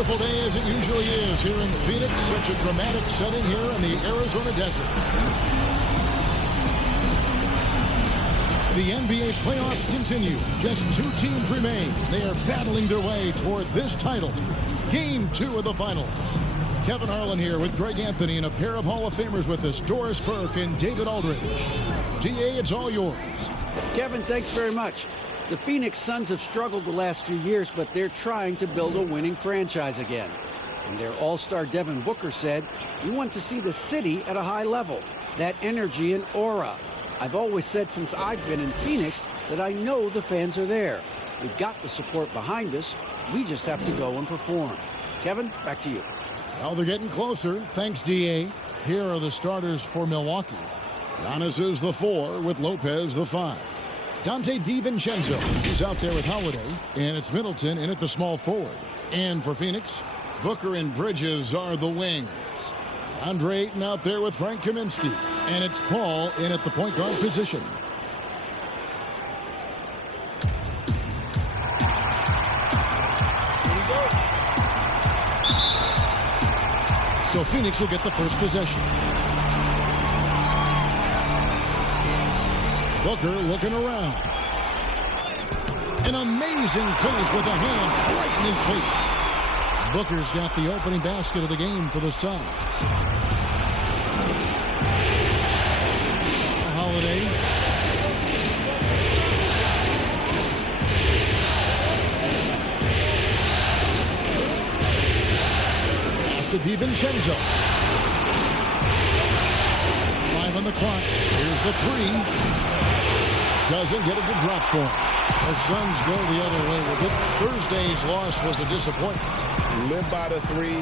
beautiful day as it usually is here in Phoenix. Such a dramatic setting here in the Arizona desert. The NBA playoffs continue. Just 2 teams remain. They are battling their way toward this title. Game 2 of the finals. Kevin Harlan here with Greg Anthony and a pair of Hall of Famers with us, Doris Burke and David Aldridge. DA, it's all yours. Kevin, thanks very much. The Phoenix Suns have struggled the last few years, but they're trying to build a winning franchise again. And their all-star Devin Booker said, "We want to see the city at a high level, that energy and aura. I've always said since I've been in Phoenix that I know the fans are there. We've got the support behind us. We just have to go and perform." Kevin, back to you. Well, they're getting closer. Thanks, DA. Here are the starters for Milwaukee. Giannis is the 4 with Lopez the 5. Dante DiVincenzo is out there with Holiday, and it's Middleton in at the small forward. And for Phoenix, Booker and Bridges are the wings. Andre Ayton out there with Frank Kaminsky, and it's Paul in at the point guard position. Here we go. So Phoenix will get the first possession. Booker looking around. An amazing finish with a hand right in his face. Booker's got the opening basket of the game for the Suns. Holiday. Pass to DiVincenzo. 5 on the clock. Here's the 3. Doesn't get it to drop for him. The Suns go the other way with it. Thursday's loss was a disappointment. Live by the 3,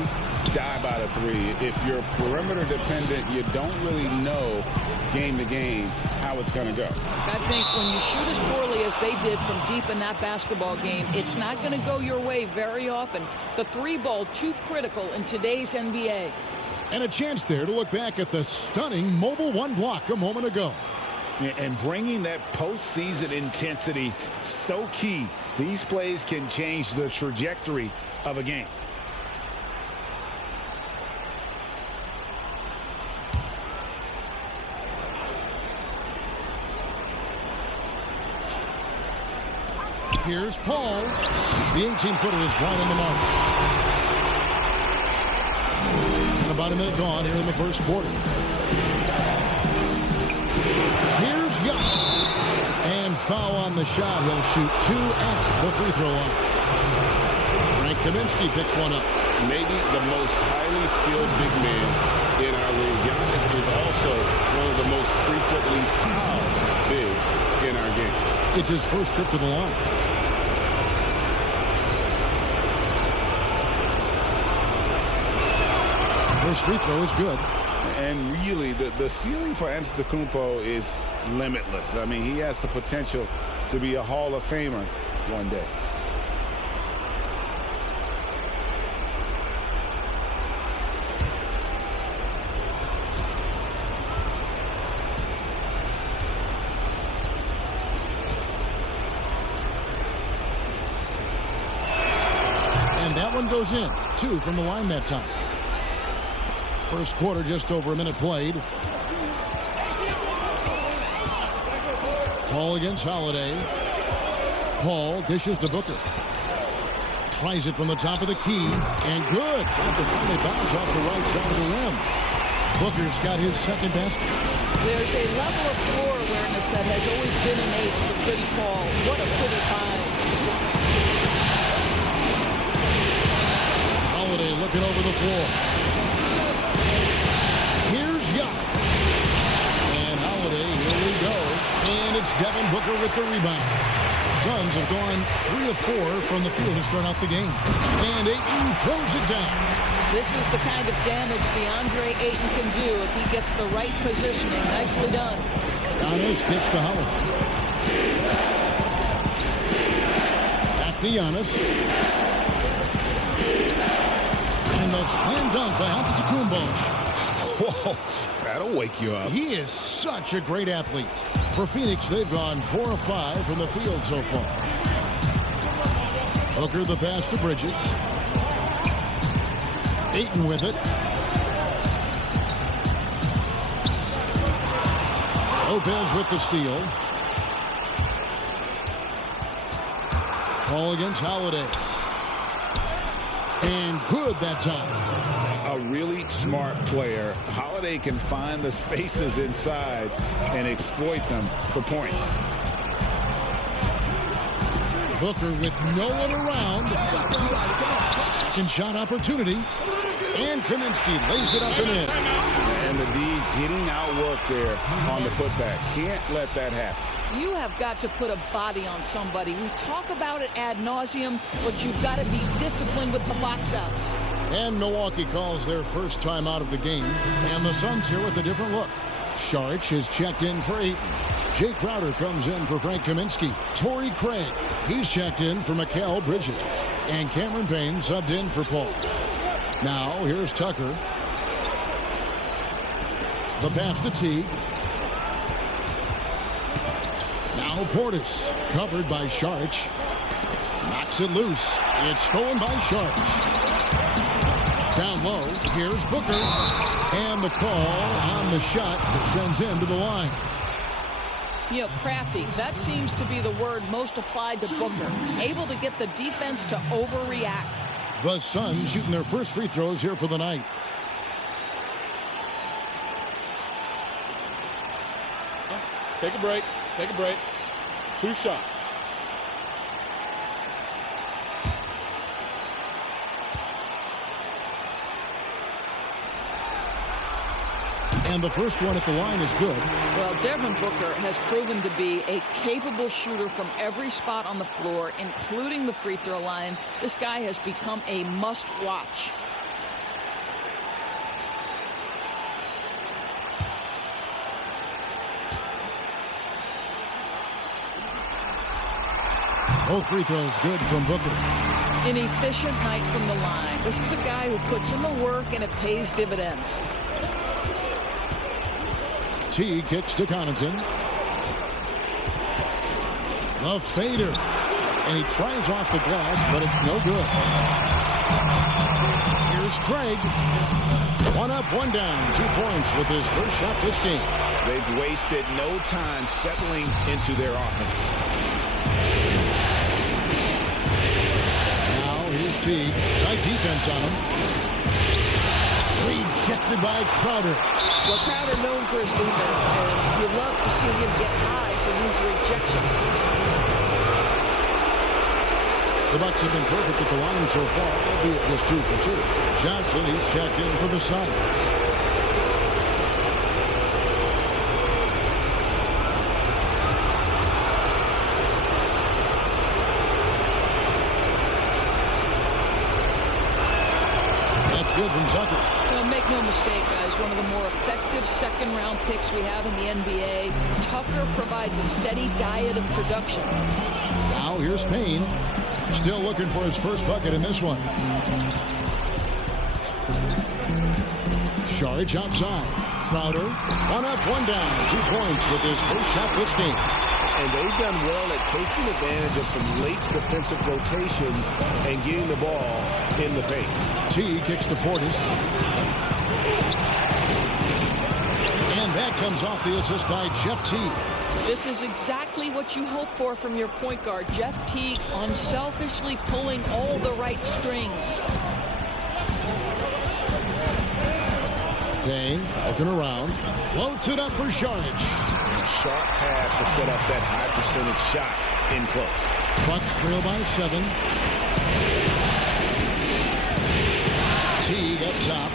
die by the 3. If you're perimeter dependent, you don't really know game to game how it's going to go. I think when you shoot as poorly as they did from deep in that basketball game, it's not going to go your way very often. The 3 ball too critical in today's NBA. And a chance there to look back at the stunning mobile 1 block a moment ago. And bringing that postseason intensity so key. These plays can change the trajectory of a game. Here's Paul. The 18-footer is right on the mark. And about a minute gone here in the first quarter. Here's Giannis. And foul on the shot. He'll shoot 2 at the free throw line. Frank Kaminsky picks one up. Maybe the most highly skilled big man in our league. Giannis is also one of the most frequently fouled bigs in our game. It's his first trip to the line. First free throw is good. And really, the ceiling for Antetokounmpo is limitless. I mean, he has the potential to be a Hall of Famer one day. And that one goes in. 2 from the line that time. First quarter, just over a minute played. Paul against Holiday. Paul dishes to Booker. Tries it from the top of the key. And good. Got to finally bounce off the right side of the rim. Booker's got his second basket. There's a level of floor awareness that has always been innate to Chris Paul. What a pretty find. Holiday looking over the floor. Here's Giannis. And Holiday, here we go. And it's Devin Booker with the rebound. Suns have gone 3 of 4 from the field to start out the game. And Ayton throws it down. This is the kind of damage DeAndre Ayton can do if he gets the right positioning. Nicely done. Giannis gets to Holiday. Back to Giannis. And the slam dunk by Antetokounmpo. Whoa, that'll wake you up. He is such a great athlete. For Phoenix, they've gone 4 of 5 from the field so far. Booker the pass to Bridges. Ayton with it. Lopez with the steal. Ball against Holiday. And good that time. A really smart player. Holiday can find the spaces inside and exploit them for points. Booker with no one around. Second shot opportunity. And Kaminsky lays it up and in. And the D getting outworked there on the putback. Can't let that happen. You have got to put a body on somebody. We talk about it ad nauseum, but you've got to be disciplined with the box outs. And Milwaukee calls their first time out of the game. And the Suns here with a different look. Saric is checked in for Ayton. Jay Crowder comes in for Frank Kaminsky. Torrey Craig, he's checked in for Mikal Bridges. And Cameron Payne subbed in for Paul. Now, here's Tucker. The pass to Teague. Now Portis, covered by Saric. Knocks it loose. It's stolen by Saric. Down low, here's Booker. And the call on the shot that sends him to the line. You know, crafty, that seems to be the word most applied to Booker. Able to get the defense to overreact. The Suns shooting their first free throws here for the night. Take a break. Take a break. 2 shots. And the first one at the line is good. Well, Devin Booker has proven to be a capable shooter from every spot on the floor, including the free throw line. This guy has become a must-watch. Both free throws good from Booker. An efficient night from the line. This is a guy who puts in the work and it pays dividends. T kicks to Connaughton. The fader. And he tries off the glass, but it's no good. Here's Craig. 1 up, 1 down. 2 points with his first shot this game. They've wasted no time settling into their offense. Now here's T. Tight defense on him. Rejected by Crowder. Well, Crowder known for his defense, and you love to see him get high for these rejections. The Bucks have been perfect at the line so far, albeit just 2 for 2. Johnson, he's checked in for the Suns. That's good from Tucker. Make no mistake, guys, one of the more effective second-round picks we have in the NBA. Tucker provides a steady diet of production. Now here's Payne. Still looking for his first bucket in this one. Saric outside. Crowder. 1 up, 1 down. 2 points with his first shot this game. And they've done well at taking advantage of some late defensive rotations and getting the ball in the paint. T kicks to Portis. And that comes off the assist by Jeff Teague. This is exactly what you hope for from your point guard. Jeff Teague unselfishly pulling all the right strings. Payne looking around. Floats it up for Saric. Sharp pass to set up that high percentage shot in close. Bucks trail by 7. Teague up top.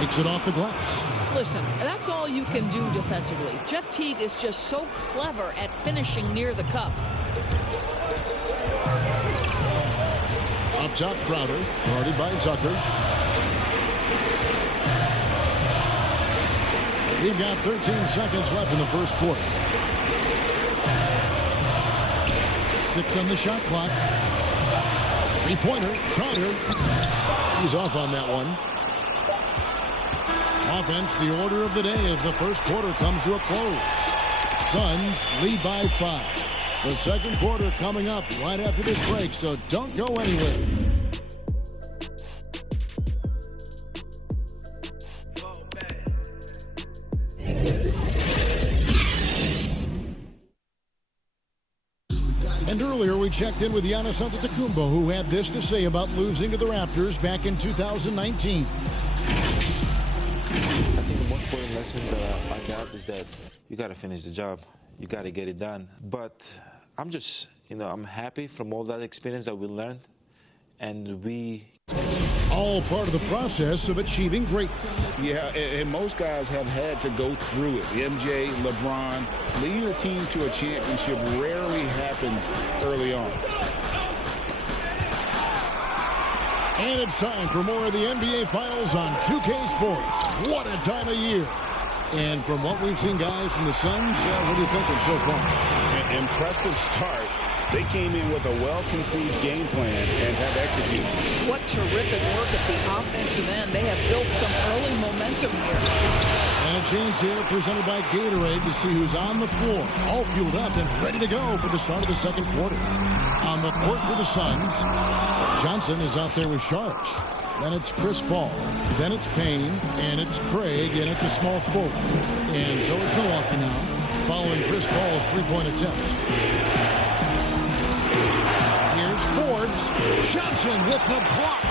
Takes it off the glass. Listen, that's all you can do defensively. Jeff Teague is just so clever at finishing near the cup. Up top, Crowder. Guarded by Tucker. We've got 13 seconds left in the first quarter. 6 on the shot clock. 3-pointer. Crowder. He's off on that one. Offense, the order of the day as the first quarter comes to a close. Suns lead by 5. The second quarter coming up right after this break, so don't go anywhere. checked in with Giannis Antetokounmpo, who had this to say about losing to the Raptors back in 2019. I think the most important lesson that I got is that you got to finish the job. You got to get it done. But I'm just, I'm happy from all that experience that we learned. And all part of the process of achieving greatness. Yeah, and most guys have had to go through it. MJ, LeBron, leading a team to a championship rarely happens early on. And it's time for more of the NBA Finals on 2K Sports. What a time of year. And from what we've seen, guys, from the Suns, what are you thinking so far? Impressive start. They came in with a well-conceived game plan and have executed. What terrific work at the offensive end. They have built some early momentum here. And a chance here presented by Gatorade to see who's on the floor, all fueled up and ready to go for the start of the second quarter. On the court for the Suns, Johnson is out there with Sharge. Then it's Chris Paul. Then it's Payne. And it's Craig in at the small forward. And so is Milwaukee now, following Chris Paul's three-point attempts. Here's Forbes. Johnson with the block.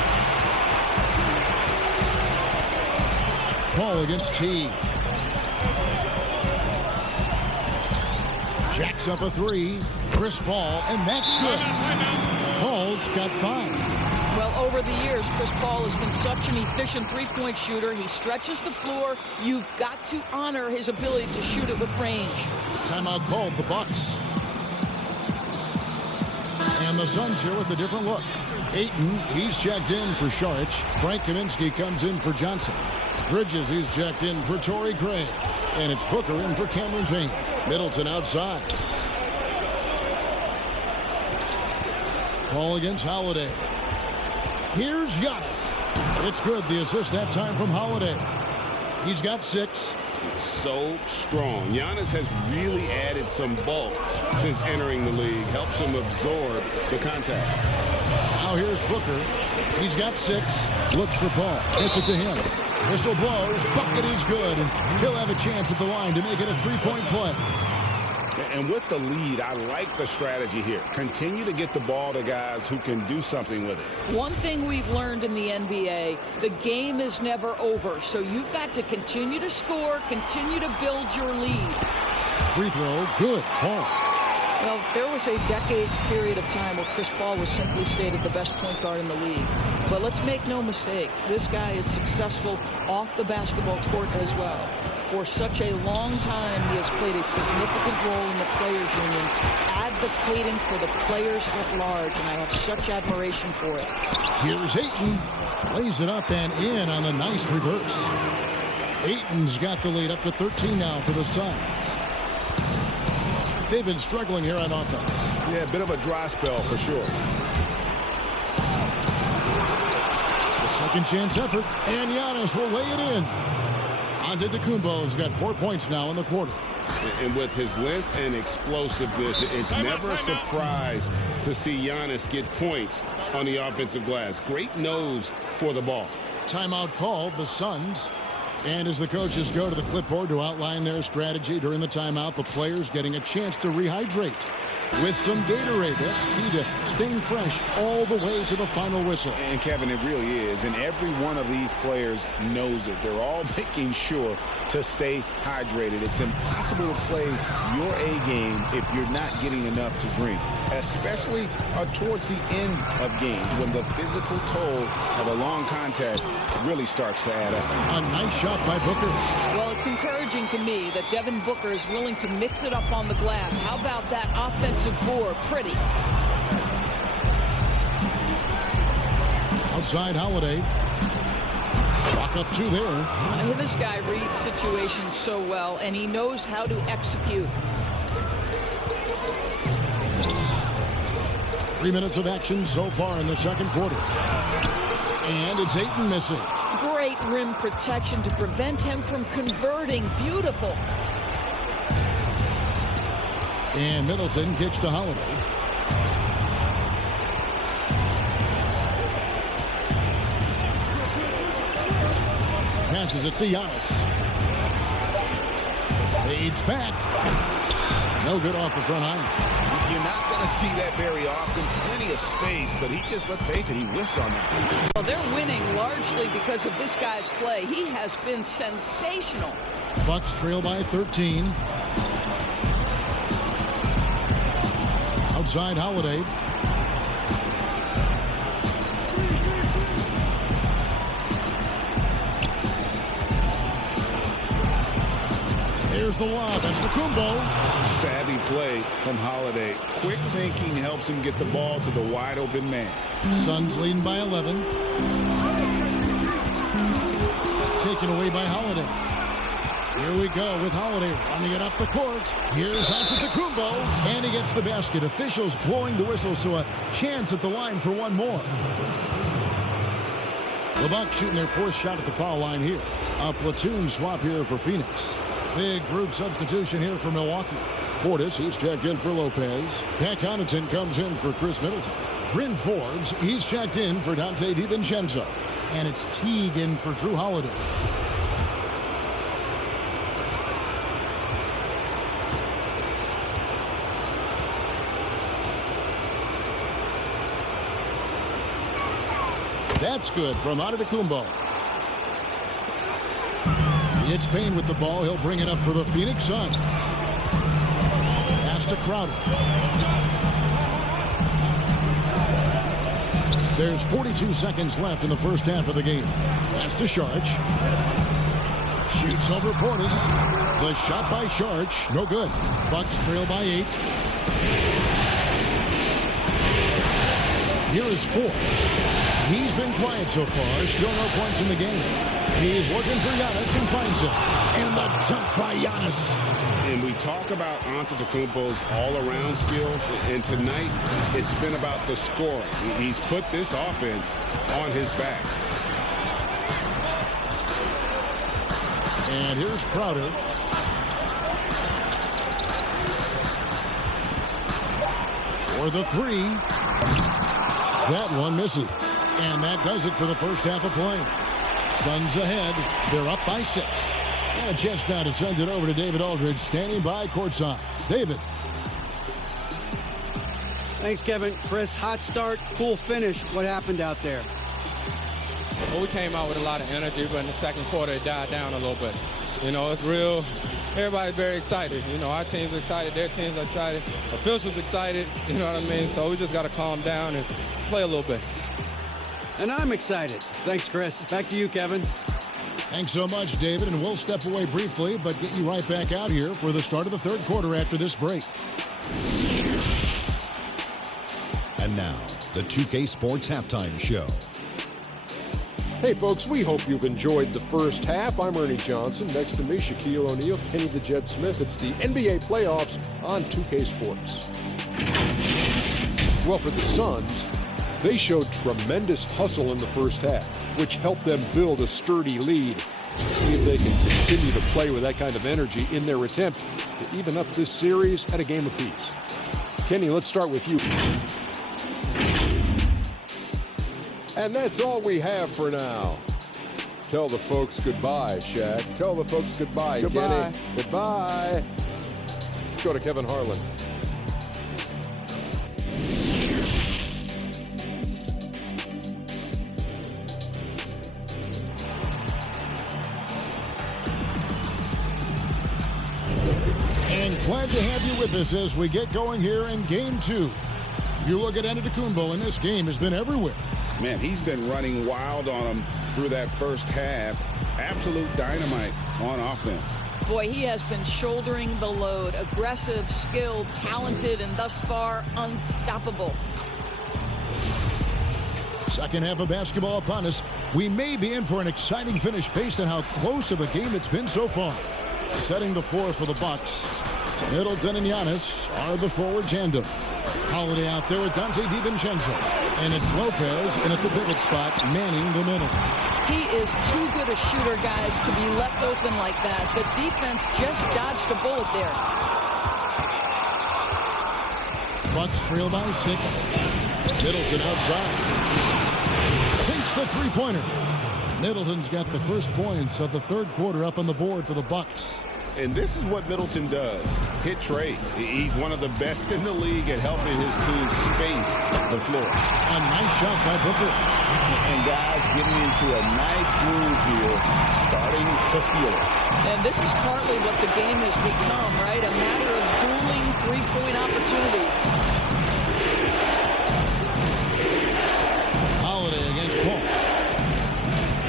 Paul against T. Jacks up a three. Chris Paul, and that's good. Paul's got 5. Well, over the years, Chris Paul has been such an efficient three-point shooter. He stretches the floor. You've got to honor his ability to shoot it with range. Timeout called, the Bucks. And the Suns here with a different look. Ayton, he's checked in for Saric. Frank Kaminsky comes in for Johnson. Bridges, he's checked in for Torrey Craig. And it's Booker in for Cameron Payne. Middleton outside. Ball against Holiday. Here's Giannis. It's good. The assist that time from Holiday. He's got 6. So strong. Giannis has really added some bulk since entering the league. Helps him absorb the contact. Now here's Booker. He's got 6. Looks for Paul. Gets it to him. Whistle blows. Bucket is good. And he'll have a chance at the line to make it a 3-point play. And with the lead, I like the strategy here. Continue to get the ball to guys who can do something with it. One thing we've learned in the NBA, the game is never over. So you've got to continue to score, continue to build your lead. Free throw, good. Paul. Well, there was a decades period of time where Chris Paul was simply stated the best point guard in the league. But let's make no mistake, this guy is successful off the basketball court as well. For such a long time, he has played a significant role in the Players Union, advocating for the players at large, and I have such admiration for it. Here's Ayton. Lays it up and in on the nice reverse. Ayton's got the lead up to 13 now for the Suns. They've been struggling here on offense. Yeah, a bit of a dry spell for sure. The second chance effort, and Giannis will lay it in. Antetokounmpo's got 4 points now in the quarter. And with his length and explosiveness, it's never a surprise to see Giannis get points on the offensive glass. Great nose for the ball. Timeout called, the Suns. And as the coaches go to the clipboard to outline their strategy during the timeout, the players getting a chance to rehydrate with some Gatorade. That's key to staying fresh all the way to the final whistle. And Kevin, it really is. And every one of these players knows it. They're all making sure to stay hydrated. It's impossible to play your A game if you're not getting enough to drink, especially towards the end of games when the physical toll of a long contest really starts to add up. A nice shot by Booker. Well, it's encouraging to me that Devin Booker is willing to mix it up on the glass. How about that offensive board? Pretty. Outside Holiday. Clock up 2 there. This guy reads situations so well, and he knows how to execute. 3 minutes of action so far in the second quarter. And it's Ayton missing. Great rim protection to prevent him from converting. Beautiful. And Middleton kicks to Holiday. Passes it to Giannis. Fades back. No good off the front iron. You're not going to see that very often. Plenty of space, but he just, let's face it, he whiffs on that. Well, they're winning largely because of this guy's play. He has been sensational. Bucks trail by 13. Outside Holiday. Here's the lob, and Kumbo. Savvy play from Holiday. Quick thinking helps him get the ball to the wide open man. Suns leading by 11. Taken away by Holiday. Here we go with Holiday running it up the court. Here's Antetokounmpo, and he gets the basket. Officials blowing the whistle, so a chance at the line for one more. The Bucks shooting their fourth shot at the foul line here. A platoon swap here for Phoenix. Big group substitution here for Milwaukee. Portis, he's checked in for Lopez. Pat Connaughton comes in for Chris Middleton. Bryn Forbes, he's checked in for Dante DiVincenzo. And it's Teague in for Drew Holiday. That's good from Antetokounmpo. It's Payne with the ball. He'll bring it up for the Phoenix Suns. Pass to Crowder. There's 42 seconds left in the first half of the game. Pass to Sharch. Shoots over Portis. The shot by Sharch. No good. Bucks trail by 8. Here is Forbes. He's been quiet so far. Still no points in the game. He's looking for Giannis and finds him. And the dunk by Giannis. And we talk about Antetokounmpo's all-around skills, and tonight it's been about the scoring. He's put this offense on his back. And here's Crowder. For the three. That one misses. And that does it for the first half of play. Suns ahead. They're up by 6. And a chance now to send it over to David Aldridge, standing by courtside. David. Thanks, Kevin. Chris, hot start, cool finish. What happened out there? Well, we came out with a lot of energy, but in the second quarter, it died down a little bit. You know, it's real. Everybody's very excited. You know, our team's excited, their team's excited, officials excited, you know what I mean? So we just got to calm down and play a little bit. And I'm excited. Thanks, Chris. Back to you, Kevin. Thanks so much, David, and we'll step away briefly, but get you right back out here for the start of the third quarter after this break. And now, the 2K Sports Halftime Show. Hey, folks, we hope you've enjoyed the first half. I'm Ernie Johnson. Next to me, Shaquille O'Neal, Kenny the Jet Smith. It's the NBA playoffs on 2K Sports. Well, for the Suns, they showed tremendous hustle in the first half, which helped them build a sturdy lead. See if they can continue to play with that kind of energy in their attempt to even up this series at a game apiece. Kenny, let's start with you. And that's all we have for now. Tell the folks goodbye, Shaq. Tell the folks goodbye, Goodbye. Kenny. Goodbye. Let's go to Kevin Harlan. And glad to have you with us as we get going here in Game 2. You look at Antetokounmpo, and this game has been everywhere. Man, he's been running wild on him through that first half. Absolute dynamite on offense. Boy, he has been shouldering the load. Aggressive, skilled, talented, and thus far unstoppable. Second half of basketball upon us. We may be in for an exciting finish based on how close of a game it's been so far. Setting the floor for the Bucks. Middleton and Giannis are the forward tandem. Holiday out there with Dante DiVincenzo. And it's Lopez in at the pivot spot, manning the middle. He is too good a shooter, guys, to be left open like that. The defense just dodged a bullet there. Bucks trail by 6. Middleton outside. Sinks the three-pointer. Middleton's got the first points of the third quarter up on the board for the Bucks. And this is what Middleton does, hit trays. He's one of the best in the league at helping his team space the floor. A nice shot by Booker. And guys getting into a nice groove here, starting to feel it. And this is partly what the game has become, right? A matter of dueling three-point opportunities. Holiday against Paul.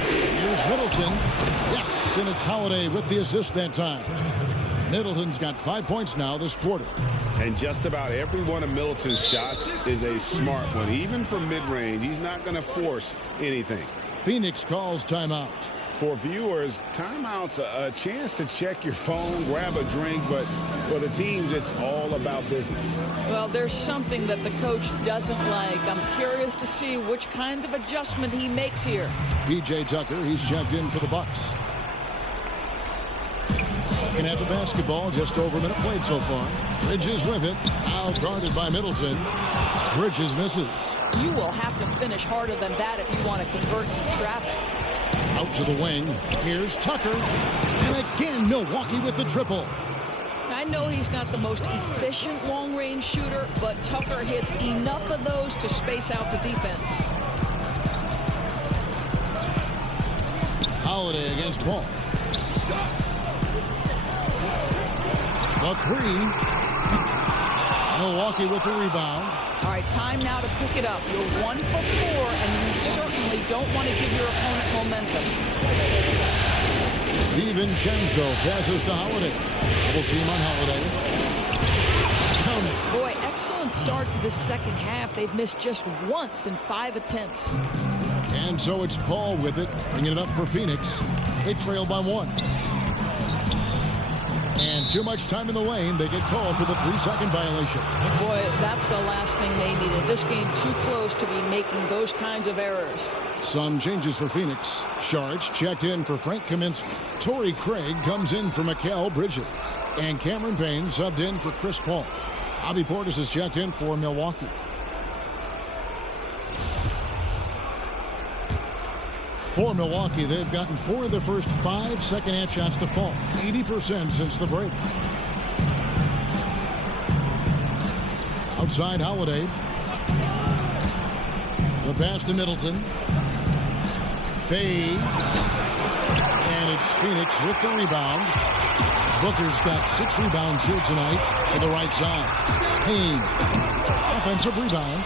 Here's Middleton. Yes, and it's Holiday with the assist that time. Middleton's got 5 points now this quarter. And just about every one of Middleton's shots is a smart one. Even from mid-range, he's not going to force anything. Phoenix calls timeout. For viewers, timeout's a chance to check your phone, grab a drink, but for the teams, it's all about business. Well, there's something that the coach doesn't like. I'm curious to see which kind of adjustment he makes here. P.J. Tucker, he's checked in for the Bucks. Second half of basketball, just over a minute played so far. Bridges with it, now guarded by Middleton. Bridges misses. You will have to finish harder than that if you want to convert in traffic. Out to the wing. Here's Tucker. And again, Milwaukee with the triple. I know he's not the most efficient long-range shooter, but Tucker hits enough of those to space out the defense. Holiday against Paul. The three. Milwaukee with the rebound. All right, time now to pick it up. You're 1 for 4, and you certainly don't want to give your opponent momentum. DiVincenzo passes to Holiday. Double team on Holiday. Count it. Boy, excellent start to this second half. They've missed just once in 5 attempts. And so it's Paul with it, bringing it up for Phoenix. They trail by 1. And too much time in the lane. They get called for the 3-second violation. Boy, that's the last thing they needed. This game too close to be making those kinds of errors. Some changes for Phoenix. Sharge checked in for Frank Kaminsky. Torrey Craig comes in for Mikal Bridges. And Cameron Payne subbed in for Chris Paul. Bobby Portis is checked in for Milwaukee. For Milwaukee, they've gotten 4 of the first 5 second-half shots to fall. 80% since the break. Outside Holiday. The pass to Middleton. Fades. And it's Phoenix with the rebound. Booker's got 6 rebounds here tonight to the right side. Payne. Offensive rebound.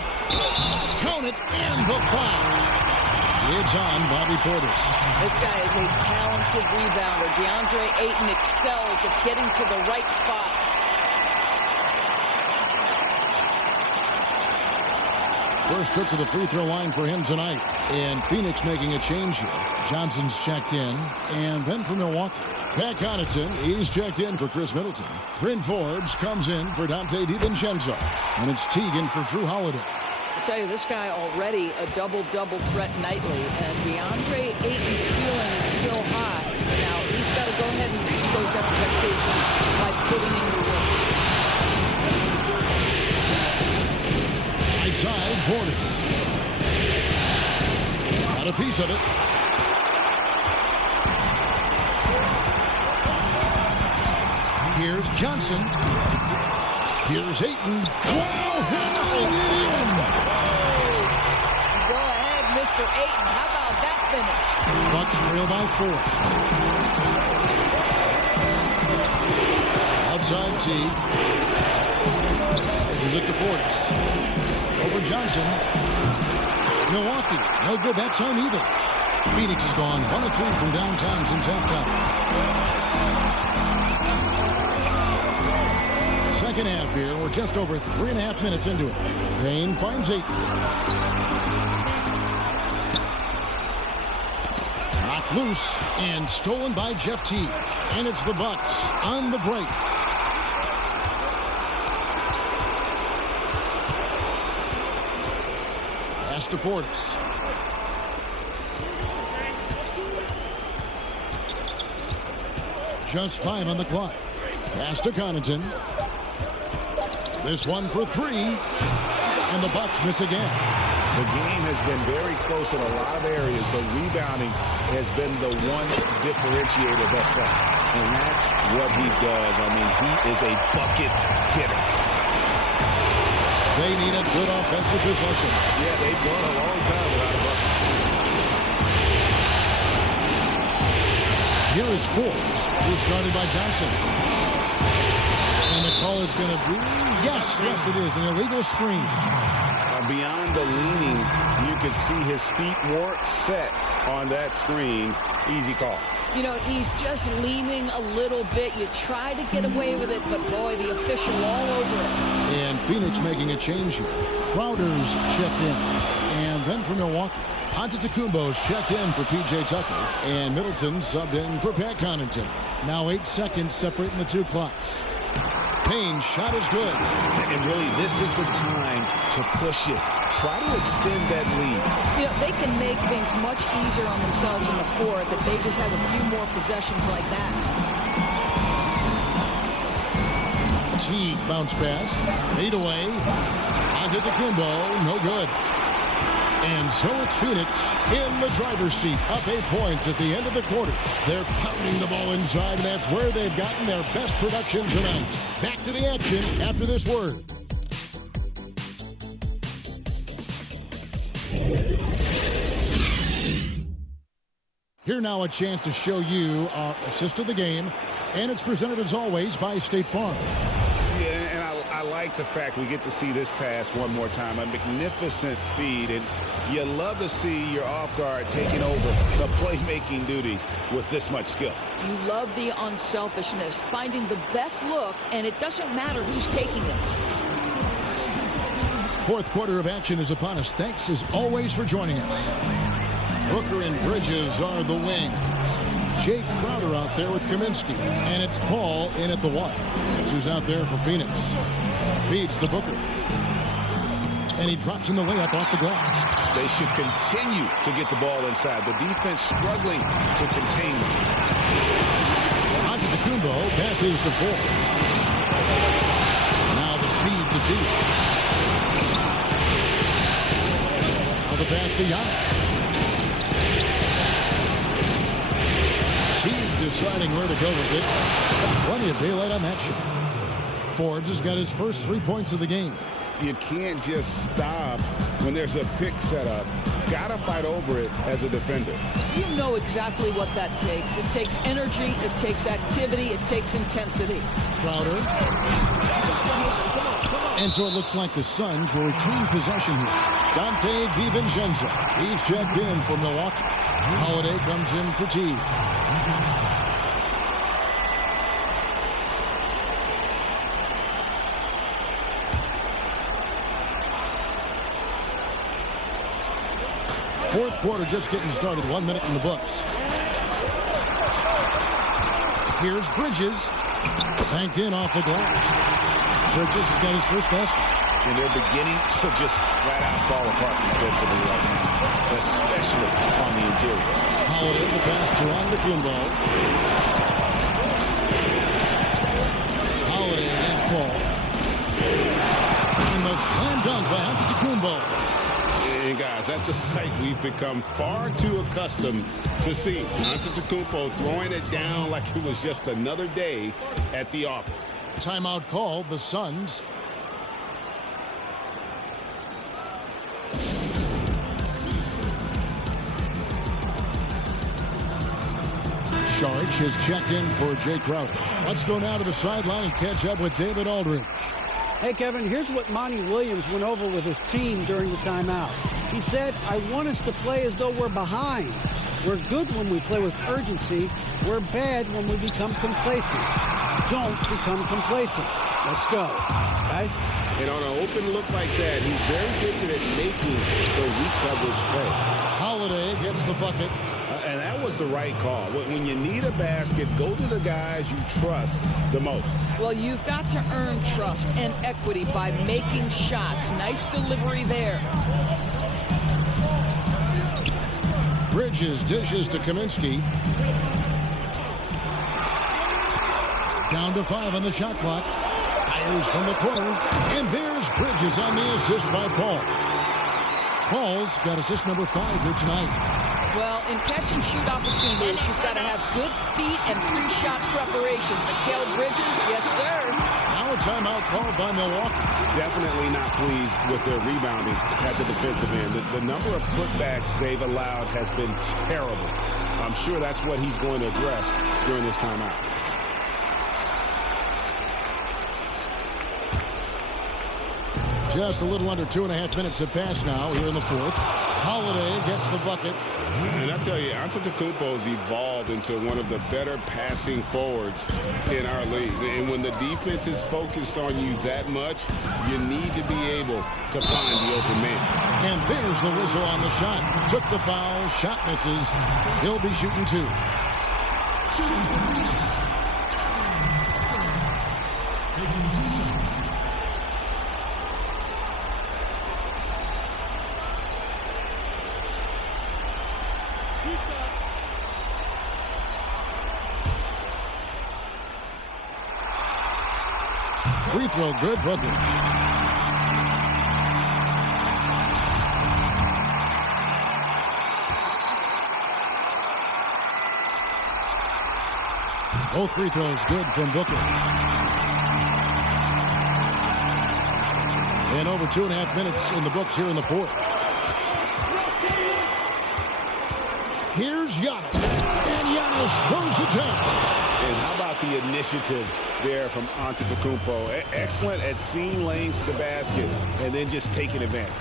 Count it, and the foul. It's on Bobby Portis. This guy is a talented rebounder. DeAndre Ayton excels at getting to the right spot. First trip to the free throw line for him tonight. And Phoenix making a change here. Johnson's checked in. And then for Milwaukee. Pat Connaughton, he's checked in for Chris Middleton. Bryn Forbes comes in for Dante DiVincenzo. And it's Teagan for Drew Holiday. I tell you, this guy already a double-double threat nightly, and DeAndre Ayton's ceiling is still high. Now, he's got to go ahead and reach those expectations by putting in the work. Right side, Portis. Got a piece of it. Here's Johnson. Here's Ayton. Wow, hammering it in. Go ahead, Mr. Ayton. How about that finish? Bucks trail by 4. Outside T. This is it to Portis. Over Johnson. Milwaukee. No good that time either. Phoenix has gone 1 of 3 from downtown since halftime. Second half here. We're just over 3.5 minutes into it. Payne finds Ayton. Knocked loose and stolen by Jeff Teague. And it's the Bucks on the break. Pass to Portis. Just 5 on the clock. Pass to Connaughton. This one for 3. And the Bucks miss again. The game has been very close in a lot of areas, but rebounding has been the one differentiator thus far. And that's what he does. I mean, he is a bucket hitter. They need a good offensive possession. Yeah, they've gone a long time without a bucket. Here is Forbes, who's guarded by Johnson. And the call is going to be, yes, it is, an illegal screen. Beyond the leaning, you could see his feet weren't set on that screen. Easy call. You know, he's just leaning a little bit. You try to get away with it, but boy, the official all over it. And Phoenix making a change here. Crowder's checked in. And then for Milwaukee, Antetokounmpo's checked in for P.J. Tucker. And Middleton subbed in for Pat Connaughton. Now 8 seconds separating the two clocks. Payne's shot is good. And really, this is the time to push it. Try to extend that lead. You know, they can make things much easier on themselves in the fourth if they just have a few more possessions like that. Teague bounce pass. Fade away. Antetokounmpo, no good. And so it's Phoenix in the driver's seat, up 8 points at the end of the quarter. They're pounding the ball inside, and that's where they've gotten their best production tonight. Back to the action after this word. Here now a chance to show you our assist of the game, and it's presented as always by State Farm. Yeah, and I like the fact we get to see this pass one more time. A magnificent feed, and you love to see your off guard taking over the playmaking duties with this much skill. You love the unselfishness, finding the best look, and it doesn't matter who's taking it. Fourth quarter of action is upon us. Thanks as always for joining us. Booker and Bridges are the wings. Jay Crowder out there with Kaminsky. And it's Paul in at the one. That's who's out there for Phoenix. Feeds to Booker. And he drops in the layup off the glass. They should continue to get the ball inside. The defense struggling to contain them. Antetokounmpo passes to Forbes. Now the feed to Teague. Now the pass to Giannis. Deciding where to go with it. Plenty of daylight on that shot. Forbes has got his first 3 points of the game. You can't just stop when there's a pick set up. Gotta fight over it as a defender. You know exactly what that takes. It takes energy, it takes activity, it takes intensity. Crowder. And so it looks like the Suns will retain possession here. Dante DiVincenzo. He's checked in for Milwaukee. Holiday comes in for Teague. Fourth quarter just getting started. 1 minute in the books. Here's Bridges. Banked in off the glass. Bridges has got his first basket. And they're beginning to just flat out fall apart defensively right now, especially on the interior. Holiday the pass to Antetokounmpo. Holiday against Paul. And the slam dunk by Antetokounmpo. And guys, that's a sight we've become far too accustomed to see. Antetokounmpo throwing it down like it was just another day at the office. Timeout called, the Suns. Sharge has checked in for Jay Crowder. Let's go now to the sideline and catch up with David Aldridge. Hey, Kevin, here's what Monty Williams went over with his team during the timeout. He said, I want us to play as though we're behind. We're good when we play with urgency. We're bad when we become complacent. Don't become complacent. Let's go. Guys? And on an open look like that, he's very gifted at making the weak coverage play. Holiday gets the bucket. And that was the right call. When you need a basket, go to the guys you trust the most. Well, you've got to earn trust and equity by making shots. Nice delivery there. Bridges dishes to Kaminsky. Down to 5 on the shot clock. Fires from the corner. And there's Bridges on the assist by Paul. Paul's got assist number 5 here tonight. Well, in catch-and-shoot opportunities, you've got to have good feet and pre-shot preparation. Mikal Bridges, yes, sir. Now a timeout called by Milwaukee. Definitely not pleased with their rebounding at the defensive end. The number of putbacks they've allowed has been terrible. I'm sure that's what he's going to address during this timeout. Just a little under 2.5 minutes have passed now here in the fourth. Holiday gets the bucket. And I tell you, Antetokounmpo's evolved into one of the better passing forwards in our league. And when the defense is focused on you that much, you need to be able to find the open man. And there's the whistle on the shot. Took the foul, shot misses. He'll be shooting 2. Taking 2 shots. Free throw good, Booker. Both free throws good from Booker. And over 2.5 minutes in the books here in the fourth. Here's Giannis. And Giannis throws it down. And how about the initiative there from Antetokounmpo? Excellent at seeing lanes to the basket and then just taking advantage.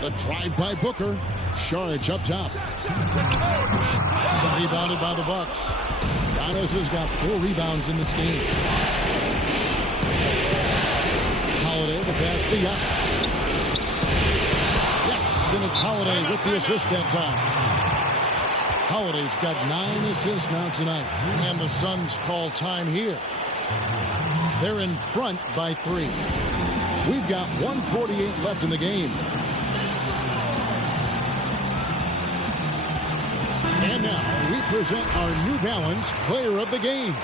The drive by Booker. Saric up top. Rebounded by the Bucks. Giannis has got 4 rebounds in this game. Holiday, the pass to Giannis. Yes, and it's Holiday with the assist that time. Holiday's got 9 assists now tonight. And the Suns call time here. They're in front by 3. We've got 1:48 left in the game. And now we present our New Balance player of the game,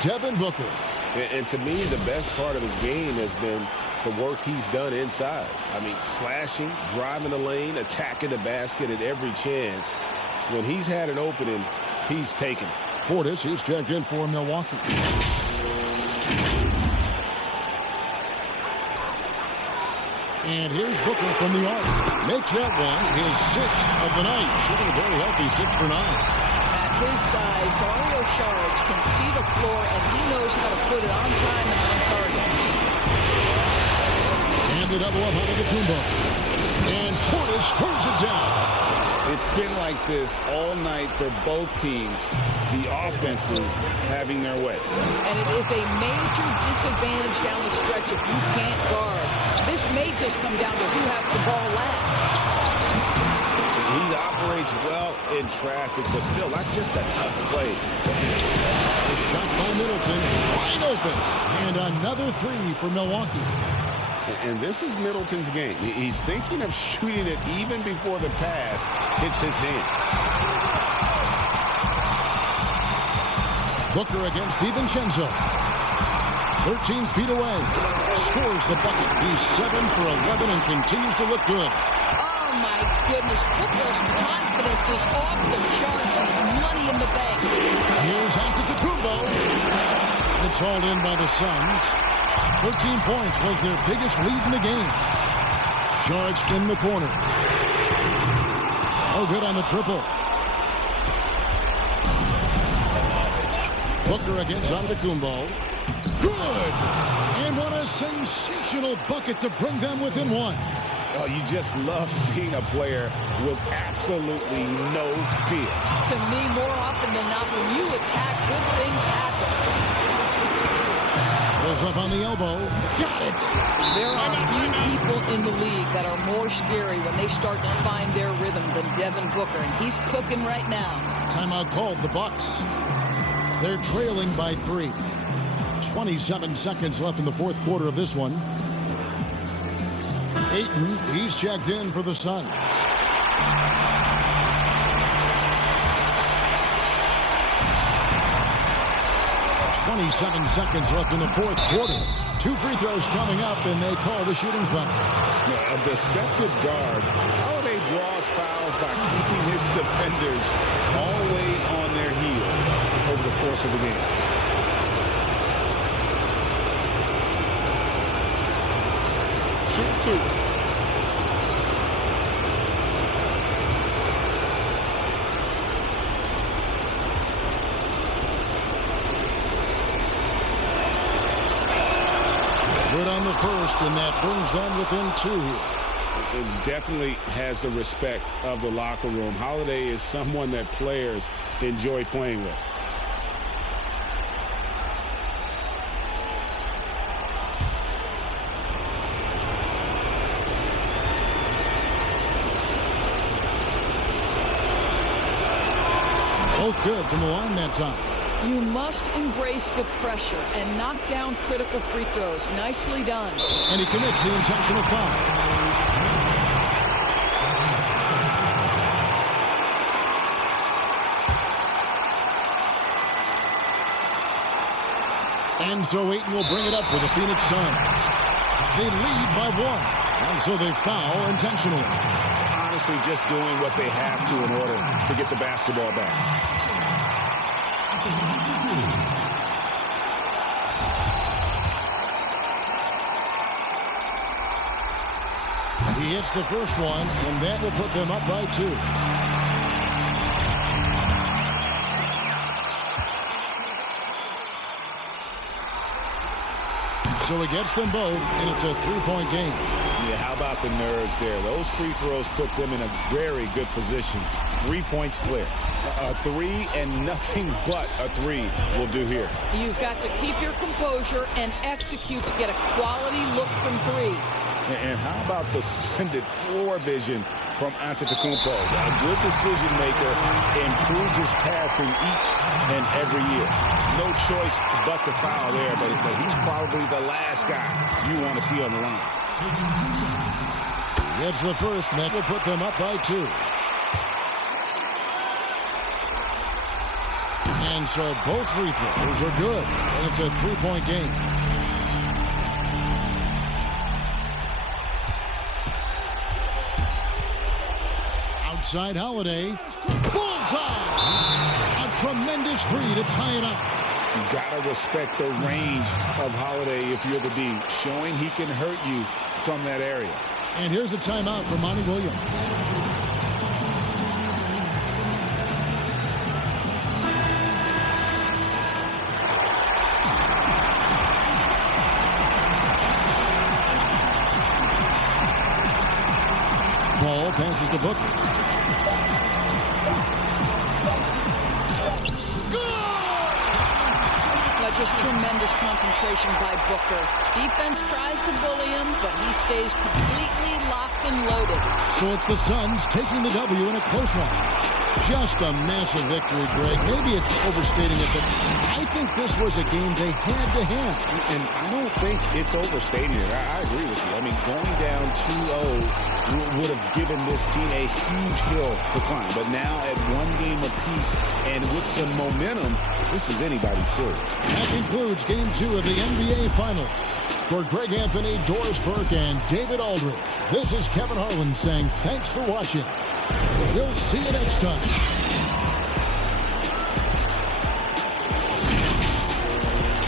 Devin Booker. And to me, the best part of his game has been the work he's done inside. I mean, slashing, driving the lane, attacking the basket at every chance. When he's had an opening, he's taken it. Portis, he's checked in for Milwaukee. And here's Booker from the arc. Makes that one his 6th of the night. Shooting a very healthy 6 for 9. At his size, Dario Saric can see the floor, and he knows how to put it on time and on target. And the double up on Antetokounmpo. And Portis throws it down. It's been like this all night for both teams. The offenses having their way. And it is a major disadvantage down the stretch if you can't guard. This may just come down to who has the ball last. He operates well in traffic, but still, that's just a tough play. The shot by Middleton, wide open. And another 3 for Milwaukee. And this is Middleton's game. He's thinking of shooting it even before the pass hits his hand. Booker against DiVincenzo. 13 feet away. Scores the bucket. He's 7 for 11 and continues to look good. Oh, my goodness. Booker's confidence is off the charts. It's money in the bank. Here's Antetokounmpo. It's hauled in by the Suns. 13 points was their biggest lead in the game. Saric in the corner. Oh, good on the triple. Booker against Antetokounmpo. Good! And what a sensational bucket to bring them within 1. Oh, you just love seeing a player with absolutely no fear. To me, more often than not, when you attack, good things happen. Goes up on the elbow. Got it! There are few people in the league that are more scary when they start to find their rhythm than Devin Booker, and he's cooking right now. Timeout called, the Bucks. They're trailing by 3. 27 seconds left in the fourth quarter of this one. Ayton, he's checked in for the Suns. 27 seconds left in the fourth quarter. 2 free throws coming up, and they call the shooting foul. A deceptive guard. Holiday draws fouls by keeping his defenders always on their heels over the course of the game. Shoot two. Good on the first, and that brings them within 2 here. It definitely has the respect of the locker room. Holiday is someone that players enjoy playing with. Both good from the line that time. You must embrace the pressure and knock down critical free throws. Nicely done. And he commits the intentional foul. And so Ayton will bring it up for the Phoenix Suns. They lead by 1, and so they foul intentionally. Honestly, just doing what they have to in order to get the basketball back. He hits the first one, and that will put them up by 2. So he gets them both, and it's a 3-point game. Yeah, how about the nerves there? Those free throws put them in a very good position. 3 points clear. A 3 and nothing but a 3 will do here. You've got to keep your composure and execute to get a quality look from 3. And how about the splendid floor vision from Antetokounmpo? A good decision maker, improves his passing each and every year. No choice but to foul there, but he's probably the last guy you want to see on the line. Gets the first, and that will put them up by 2. And so both free throws are good, and it's a 3-point game. Outside Holiday. Bullseye! A tremendous 3 to tie it up. You gotta respect the range of Holiday if you're the D, showing he can hurt you from that area. And here's a timeout for Monty Williams. Ball passes to Booker. Just tremendous concentration by Booker. Defense tries to bully him, but he stays completely locked and loaded. So it's the Suns taking the W in a close one. Just a massive victory, Greg. Maybe it's overstating it, but I think this was a game they had to have. And I don't think it's overstating it. I agree with you. I mean, going down 2-0 would have given this team a huge hill to climb. But now at 1 game apiece and with some momentum, this is anybody's series. That concludes Game 2 of the NBA Finals. For Greg Anthony, Doris Burke, and David Aldridge, this is Kevin Harlan saying thanks for watching. We'll see you next time.